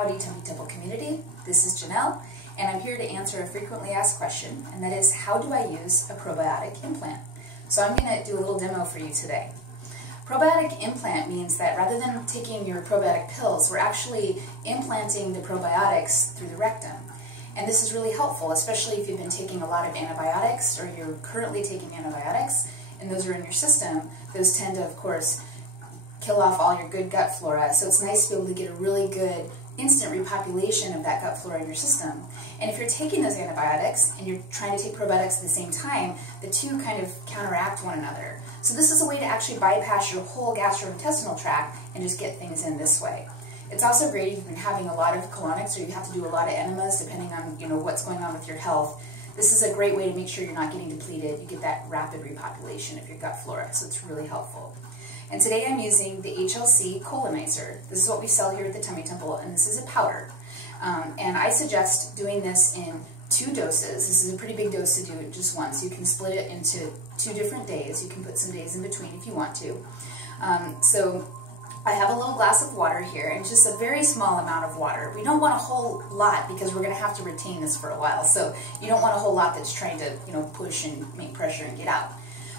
Howdy Tummy Temple community, this is Janelle, and I'm here to answer a frequently asked question, and that is, how do I use a probiotic implant? So I'm going to do a little demo for you today. Probiotic implant means that rather than taking your probiotic pills, we're actually implanting the probiotics through the rectum. And this is really helpful, especially if you've been taking a lot of antibiotics or you're currently taking antibiotics and those are in your system. Those tend to, of course, kill off all your good gut flora. So it's nice to be able to get a really good instant repopulation of that gut flora in your system. And if you're taking those antibiotics and you're trying to take probiotics at the same time, the two kind of counteract one another. So this is a way to actually bypass your whole gastrointestinal tract and just get things in this way. It's also great if you've been having a lot of colonics or you have to do a lot of enemas depending on what's going on with your health. This is a great way to make sure you're not getting depleted. You get that rapid repopulation of your gut flora, so it's really helpful. And today I'm using the HLC colonizer. This is what we sell here at the Tummy Temple, and this is a powder. And I suggest doing this in 2 doses. This is a pretty big dose to do it just once. You can split it into 2 different days. You can put some days in between if you want to. So I have a little glass of water here, and just a very small amount of water. We don't want a whole lot because we're going to have to retain this for a while. So you don't want a whole lot that's trying to push and make pressure and get out.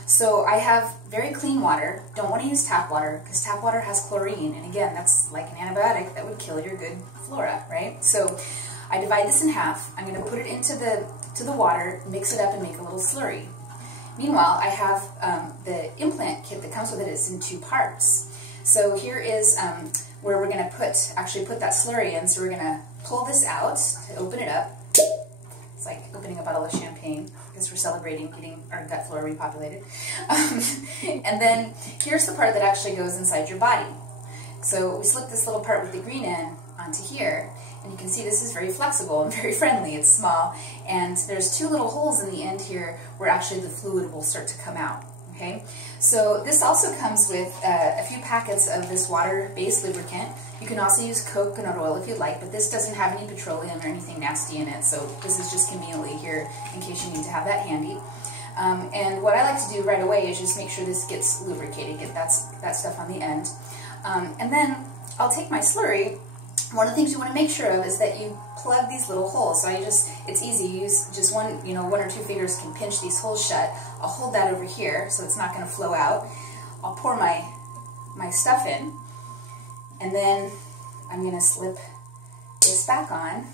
So I have very clean water. Don't want to use tap water because tap water has chlorine, and again, that's like an antibiotic that would kill your good flora, right? So I divide this in half. I'm going to put it into the water, mix it up, and make a little slurry. Meanwhile, I have the implant kit that comes with it. It's in 2 parts. So here is where we're going to actually put that slurry in. So we're going to pull this out to open it up. It's like opening a bottle of champagne because we're celebrating getting our gut flora repopulated. And then here's the part that actually goes inside your body. So we slip this little part with the green end onto here, and you can see this is very flexible and very friendly. It's small, and there's 2 little holes in the end here where actually the fluid will start to come out. Okay, so this also comes with a few packets of this water-based lubricant. You can also use coconut oil if you'd like, but this doesn't have any petroleum or anything nasty in it, so this is just conveniently here in case you need to have that handy. And what I like to do right away is just make sure this gets lubricated, get that stuff on the end. And then I'll take my slurry. One of the things you want to make sure of is that you plug these little holes. So it's easy. You use just one or 2 fingers can pinch these holes shut. I'll hold that over here so it's not going to flow out. I'll pour my stuff in, and then I'm going to slip this back on.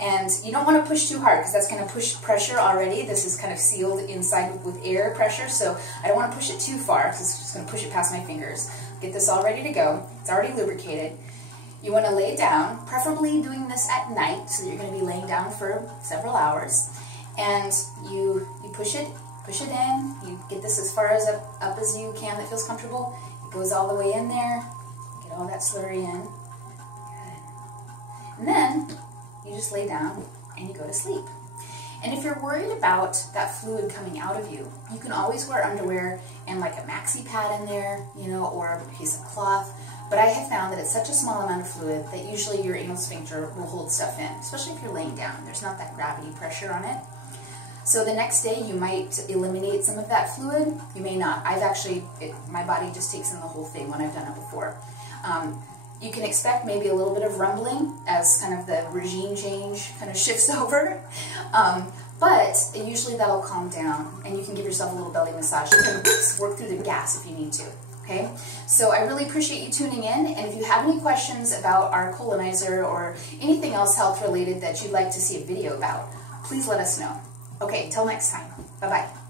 And you don't want to push too hard because that's going to push pressure already. This is kind of sealed inside with air pressure, so I don't want to push it too far because it's just going to push it past my fingers. Get this all ready to go. It's already lubricated. You want to lay down, preferably doing this at night, so you're going to be laying down for several hours. And you push it in. You get this as far as up as you can that feels comfortable. It goes all the way in there. Get all that slurry in. Good. And then you just lay down and you go to sleep. And if you're worried about that fluid coming out of you, you can always wear underwear and like a maxi pad in there, or a piece of cloth. But I have found that it's such a small amount of fluid that usually your anal sphincter will hold stuff in, especially if you're laying down. There's not that gravity pressure on it. So the next day you might eliminate some of that fluid. You may not. My body just takes in the whole thing when I've done it before. You can expect maybe a little bit of rumbling as kind of the regime change kind of shifts over. But usually that'll calm down and you can give yourself a little belly massage. You can work through the gas if you need to. Okay, so I really appreciate you tuning in, and if you have any questions about our colonizer or anything else health related that you'd like to see a video about, please let us know. Okay, till next time. Bye-bye.